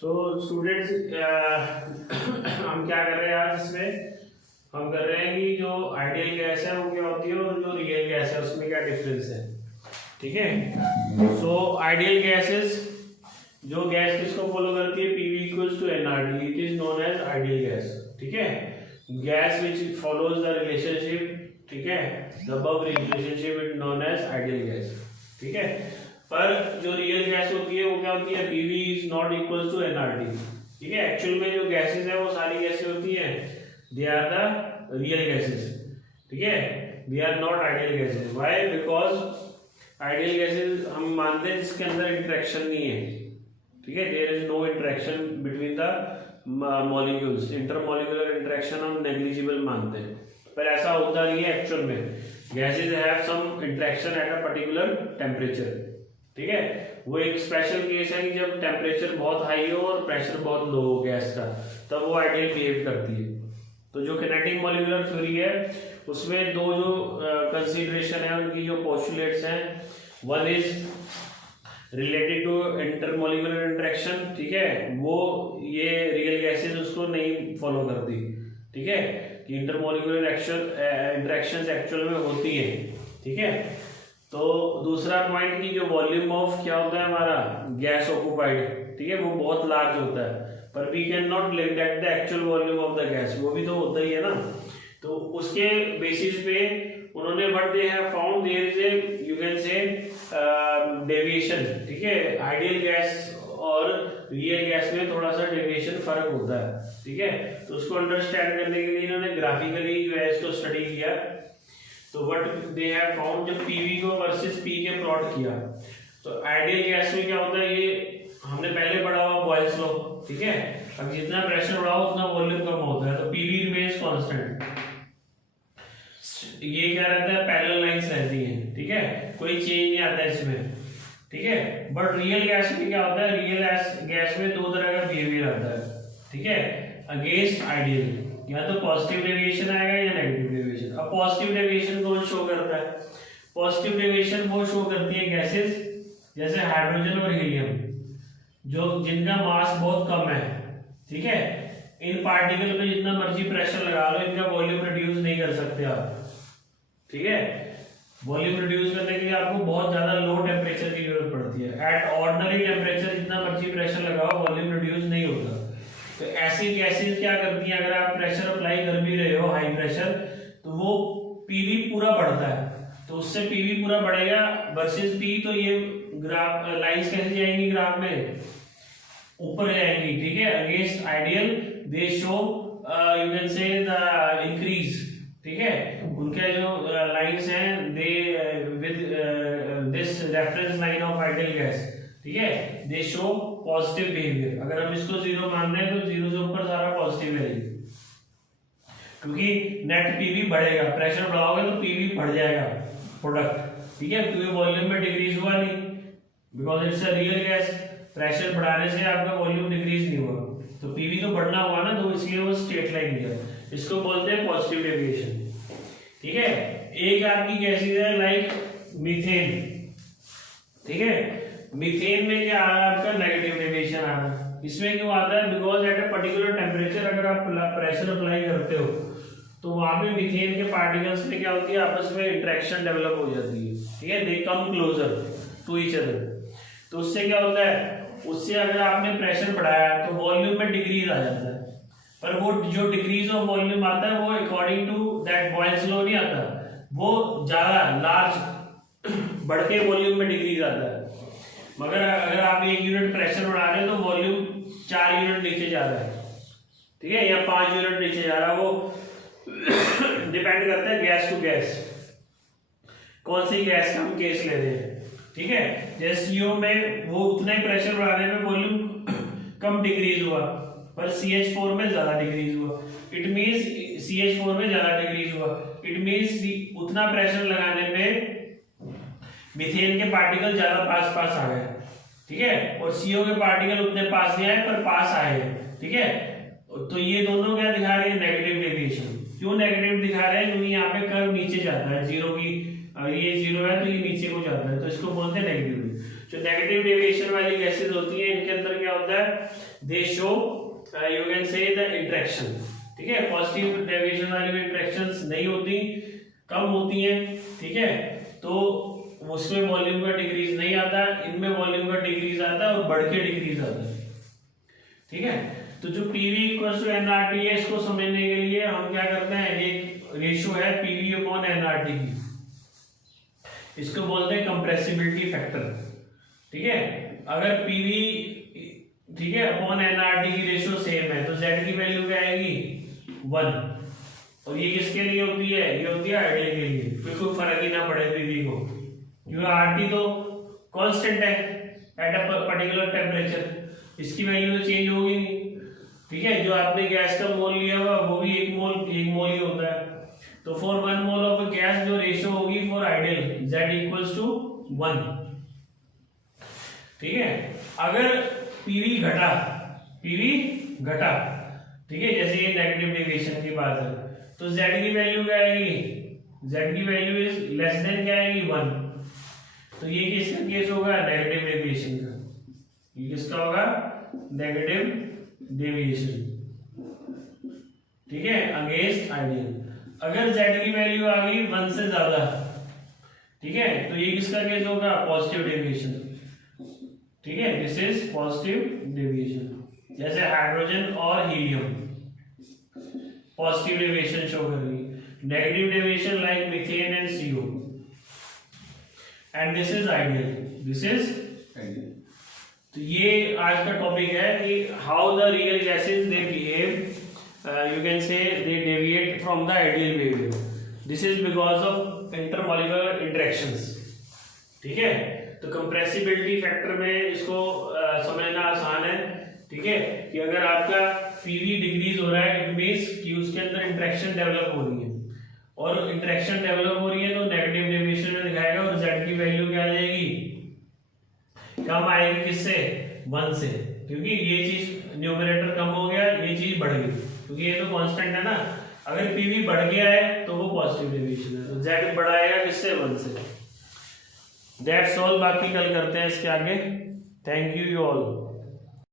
So students हम क्या कर रहे हैं आज इसमें, हम कर रहे हैं कि जो आइडियल गैस है वो क्या होती है और जो रियल गैस है उसमें क्या डिफरेंस है। ठीक है, सो आइडियल गैसेस, जो गैस किसको फॉलो करती है, PV equals to NRT, it is known as ideal gas. ठीक है, gas which follows the relationship, ठीक है, the above relationship is known as ideal gas. ठीक है, पर जो रियल गैस होती है वो क्या होती है, PV is not equal to NRT. ठीक है, एक्चुअल में जो गैसेस है वो सारी कैसे होती है, they are the real gases. ठीक है, they are not ideal gases. Why? Because ideal gases हम मानते हैं जिसके अंदर इंटरेक्शन नहीं है। ठीक है, there is no interaction between the molecules, intermolecular interaction हम नेग्लिजिबल मानते हैं, पर ऐसा होता नहीं है एक्चुअल में। Gases have some interaction at a particular temperature. ठीक है, वो एक स्पेशल केस है कि जब टेम्परेचर बहुत हाई हो और प्रेशर बहुत लो हो गैस का, तब वो आइडियल बिहेव करती है। तो जो किनेटिक मॉलिक्यूलर थ्योरी है उसमें दो जो कंसीडरेशन है उनकी जो पोस्टुलेट्स हैं, one is related to intermolecular interaction. ठीक है, वो ये रियल गैसेस उसको नहीं फॉलो करती। ठीक है, कि इंटरमॉलिक्यूलर इंटरेक्शंस एक्चुअल में होती है। ठीक है, तो दूसरा पॉइंट की जो वॉल्यूम ऑफ क्या होता है हमारा गैस ऑक्यूपाइड, ठीक है, वो बहुत लार्ज होता है, पर we can not detect the actual volume of the gas, वो भी तो होता ही है ना। तो उसके बेसिस पे उन्होंने what they have found, there is a you can say deviation. ठीक है, आइडियल गैस और रियल गैस में थोड़ा सा डेविएशन फर्क होता है। ठीक है, तो उसको अंडरस्टैंड करने के लिए इन्होंने ग्राफिकली जो है इसको स्टडी किया। तो व्हाट दे हैव फाउंड, जब पीवी को वर्सेस पी के प्लॉट किया, तो आइडियल गैस में क्या होता है, ये हमने पहले पढ़ा हुआ बॉयल्स लॉ। ठीक है, अब जितना प्रेशर बढ़ाओ उतना वॉल्यूम कम होता है, तो पीवी रिमेन्स कांस्टेंट। ये क्या रहता है, पैरेलल लाइंस रहती हैं। ठीक है, कोई चेंज नहीं आता है इसमें। ठीक है, बट रियल गैस में क्या होता है, रियल गैस में दो तरह का बिहेवियर आता है। ठीक है, अगेंस्ट आइडियल, या तो पॉजिटिव डेविएशन आएगा या नेगेटिव डेविएशन। अब पॉजिटिव डेविएशन कौन शो करता है, पॉजिटिव डेविएशन वो शो करती है गैसेस जैसे हाइड्रोजन और हीलियम, जो जिनका मास बहुत कम है। ठीक है, इन पार्टिकल पे जितना मर्जी प्रेशर लगा लो, इनका वॉल्यूम रिड्यूस नहीं कर सकते आप। ठीक है, वॉल्यूम रिड्यूस करने के लिए आपको बहुत ज्यादा लो टेम्परेचर की जरूरत पड़ती है। एट ऑर्डिनरी टेम्परेचर जितना मर्जी प्रेशर लगाओ, वॉल्यूम रिड्यूस नहीं होता। तो ऐसी गैसेस क्या करती हैं, अगर आप प्रेशर अप्लाई कर भी रहे हो हाई प्रेशर, तो वो पीवी पूरा बढ़ता है, तो उससे पीवी पूरा बढ़ेगा वर्सेस पी, तो ये ग्राफ लाइंस कैसे जाएंगी, ग्राफ में ऊपर जाएंगी। ठीक है, against ideal they show you can say the increase. ठीक है, उनके जो लाइंस हैं they with this reference line of ideal gas, ठीक है, दे शो पॉजिटिव बिहेवियर। अगर हम इसको जीरो मान रहे हैं तो जीरो से ऊपर सारा पॉजिटिव है, क्योंकि नेट पीवी बढ़ेगा, प्रेशर बढ़ाओगे तो पीवी बढ़ जाएगा प्रोडक्ट। ठीक है, क्योंकि वॉल्यूम में डिक्रीज हुआ नहीं, because it's a real gas. Pressure बढ़ाने से आपका वॉल्यूम डिक्रीज नहीं हुआ, तो पीवी तो बढ़ना हुआ ना, तो इसलिए वो स्ट्रेट लाइन गया। इसको बोलते हैं पॉजिटिव डेविएशन। ठीक है, एक आपकी गैसेज है लाइक मीथेन। ठीक है, मीथेन में क्या आ रहा है आपका, नेगेटिव डेविएशन आ रहा है। इसमें क्यों आता है, because at a particular temperature अगर आप प्रेशर अप्लाई करते हो तो वहां पे मीथेन के पार्टिकल्स में क्या होती है, आपस में इंटरेक्शन डेवलप हो जाती है। ठीक है, they come closer to each other. तो उससे क्या होता है, उससे अगर आपने प्रेशर बढ़ाया तो वॉल्यूम में डिक्रीज आ जाता है, पर वो जो डिक्रीज ऑफ वॉल्यूम आता है वो according to that Boyle's law नहीं आता, वो ज्यादा लार्ज बढ़ के वॉल्यूम में डिक्रीज आता है। मगर अगर आप 1 यूनिट प्रेशर बढ़ा रहे हैं तो वॉल्यूम 4 यूनिट नीचे जा रहा है। ठीक है, या 5 यूनिट नीचे जा रहा है, वो डिपेंड करता है गैस टू गैस, कौन सी गैस का हम केस ले रहे हैं। ठीक है, जैसे CO में वो उतना ही प्रेशर बढ़ाने में वॉल्यूम कम डिक्रीज हुआ, पर CH4 में ज्यादा डिक्रीज हुआ। इट मींस CH4 में ज्यादा डिक्रीज हुआ, इट मींस उतना प्रेशर लगाने पे मीथेन के पार्टिकल ज्यादा पास पास आ गए। ठीक है, और CO के पार्टिकल उतने पास नहीं आए पर पास आए। ठीक है, तो ये दोनों क्या दिखा रहे हैं, नेगेटिव डेविएशन। क्यों नेगेटिव दिखा रहे हैं, क्योंकि यहाँ पे कर्व नीचे जाता है, जीरो की ये जीरो है तो ये नीचे को जाता है, तो इसको बोलते हैं नेगेटिव। जो नेगेटिव डेविएशन वाली गैसेज होती है इनके अंदर क्या होता है, दे show you can say the interaction, ठीक है। पॉजिटिव डेविएशन वाली में इंटरेक्शंस नहीं होती, कम होती हैं, ठीक है। तो उसमें वॉल्यूम का डिक्रीज नहीं आता, इनमें वॉल्यूम का डिक्रीज आता है और बढ़ के डिक्रीज आता है, ठीक है। तो जो पीवी इक्वल्स टू एनआरटी है, इसको समझने के लिए हम क्या करते हैं, एक रेशियो है पीवी अपॉन एनआरटी की, इसको बोलते हैं कंप्रेसिबिलिटी फैक्टर, ठीक है। अगर पीवी, ठीक है, अपॉन एनआरटी की रेशियो सेम है तो जेड की वैल्यू क्या आएगी 1, और ये किसके लिए होती है, ये होती है आइडियल के लिए, फिर कोई फर्क ही ना पड़े पीवी को, क्योंकि आरटी तो कांस्टेंट है एट अ पर्टिकुलर टेम्परेचर, इसकी वैल्यू तो चेंज होगी नहीं, ठीक है। जो आपने गैस का मोल लिया हुआ वो भी एक मोल ही होता है, तो फॉर 1 मोल ऑफ गैस जो रेशियो होगी for ideal Z equals to 1, ठीक है। अगर पीवी घटा, ठीक है, जैसे ये नेगेटिव डेविएशन की बात है, तो Z की वैल्यू क्या आएगी, Z की वैल्यू इज लेस देन क्या आएगी 1, तो ये किसका केस होगा, नेगेटिव डेविएशन का, ये किसका होगा, नेगेटिव डेविएशन, ठीक है, अगेंस्ट आइडियल। अगर Z की वैल्यू आ गई 1 से ज्यादा, ठीक है, तो ये किसका केस होगा, पॉजिटिव डेविएशन, ठीक है, दिस इज पॉजिटिव डेविएशन। जैसे हाइड्रोजन और हीलियम पॉजिटिव डेविएशन शो कर रही है, negative deviation like methane and CO, and this is ideal, this is ideal. तो ये आज का टॉपिक है कि how the real gases they behave, you can से दे deviate from the ideal behaviour, this is because of intermolecular interactions, ठीक है। तो कंप्रेसिबिलिटी फैक्टर में इसको समझना आसान है, ठीक है, कि अगर आपका पीवी डिक्रीज हो रहा है इट मींस कि उसके अंदर इंटरेक्शन डेवलप हो रही है, और इंटरेक्शन डेवलप हो रही है तो नेगेटिव डेविएशन में दिखाएगा, और Z की वैल्यू क्या आ जाएगी, कम आएगी, किससे, 1 से, क्योंकि ये चीज न्यूमरेटर कम हो गया, ये चीज बढ़ गई, क्योंकि ये तो कांस्टेंट है ना। अगर पीवी बढ़ गया है तो वो पॉजिटिव डेविएशन है, तो Z बढ़ाएगा किससे, 1 से। दैट्स ऑल, बाकी कल करते हैं इसके आगे। Thank you all.